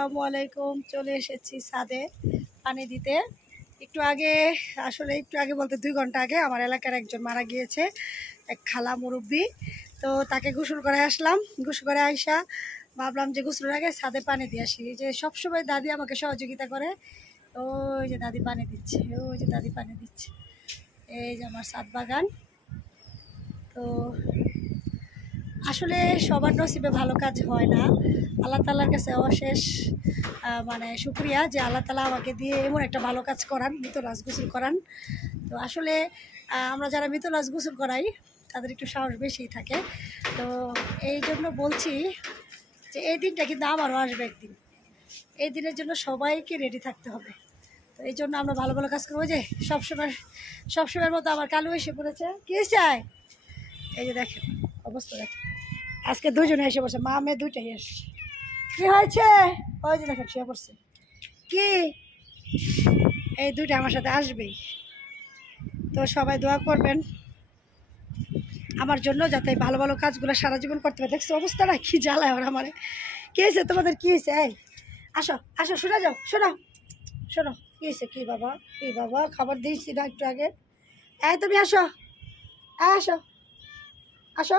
আসসালামু আলাইকুম। চলে এসেছি ছাদে পানি দিতে। একটু আগে বলতে 2 ঘন্টা আগে আমার এলাকার একজন মারা গিয়েছে, এক খালা মুরব্বী। তো তাকে গোসল করে আসলাম। গোসল করে আইসা ভাবলাম যে গোসলের আগে ছাদে পানি দিয়ে আসি। যে সবসময় দাদি আমাকে সহযোগিতা করে। ওই যে দাদি পানি দিচ্ছে, ওই যে দাদি পানি দিচ্ছে। এই যে আমার ছাদ বাগান। তো আসলে সবার নসিবে ভালো কাজ হয় না। আল্লাহ তাআলার কাছে অশেষ শুকরিয়া যে আল্লাহ তাআলা আমাকে দিয়ে এমন একটা ভালো কাজ করান, মৃত লাশ গোসল করান। তো আসলে আমরা যারা মৃত লাশ গোসল করাই তাদের একটু সাহস বেশি থাকে। তো এই জন্য বলছি যে এই দিনটা কিন্তু আমারও আসবে একদিন। এই দিনের জন্য সবাইকে রেডি থাকতে হবে। তো এই জন্য আমরা ভালো ভালো কাজ করবো। যে সবসময়ের মতো আমার কালু এসে পড়েছে। কী চাই? এই যে দেখেন অবস্থা দেখেন। আজকে দুজনে এসে পড়ছে, মা মেয়ে দুইটাই এসে। কি হয়েছে? ওই যে দেখেন শুয়ে পড়ছে। কি এই দুইটা আমার সাথে আসবেই। তো সবাই দোয়া করবেন আমার জন্য, যাতে ভালো ভালো কাজগুলো সারা জীবন করতে পারে। দেখছো অবস্থাটা কি জ্বালায় ওরা আমারে। কী হয়েছে তোমাদের? কী হয়েছে? এই আসো আসো, শোনা যাও, শোনো শোনো। কী হয়েছে? কী বাবা খাবার দিয়েছি না একটু আগে? এই তুমি আসো আসো আসো।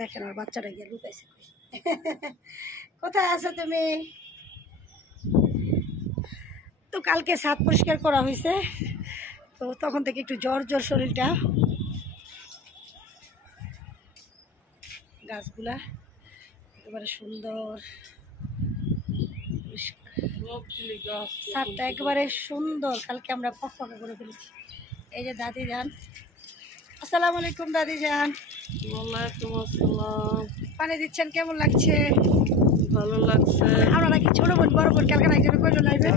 দেখেন আমার বাচ্চাটা গিয়ে লুকাইছে। কোথায় আছো তুমি? তো কালকে ছাদ পরিষ্কার করা হয়েছে, তো তখন থেকে একটু জ্বর শরীরটা। গাছগুলা একেবারে সুন্দর, ছাদটা একেবারে সুন্দর। কালকে আমরা ফাঁকা করে ফেলেছি। এই যে দাদি যান। আসসালামু আলাইকুম দাদি যান। ওয়ালাইকুম আসসালাম। পানি দিচ্ছেন, কেমন লাগছে? ভালো লাগছে। আমরা নাকি ছোট বোন বড় বোন কালকে একজন কইল লাগবে।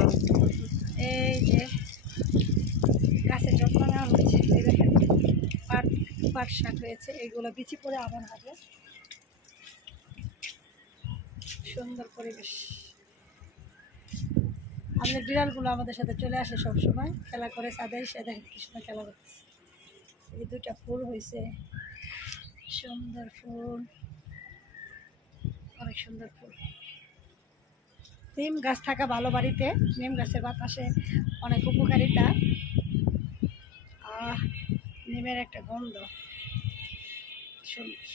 এই যে গাছের যত্ন নেওয়া হচ্ছে। এই দেখেন পাট শাক হয়েছে, এইগুলো বিচি পরে আবার হবে। সুন্দর পরিবেশ। আমাদের বিড়ালগুলো আমাদের সাথে চলে আসে সব সময়, খেলা করে ছাদে এসে দেখেন কি সময় খেলা করতেছে। এই দুইটা ফুল হয়েছে, সুন্দর ফুল, অনেক সুন্দর ফুল। নিম গাছ থাকা ভালো বাড়িতে। নিম গাছের বাতাসে অনেক উপকারিতা। নিমের একটা গন্ধ সুন্দর।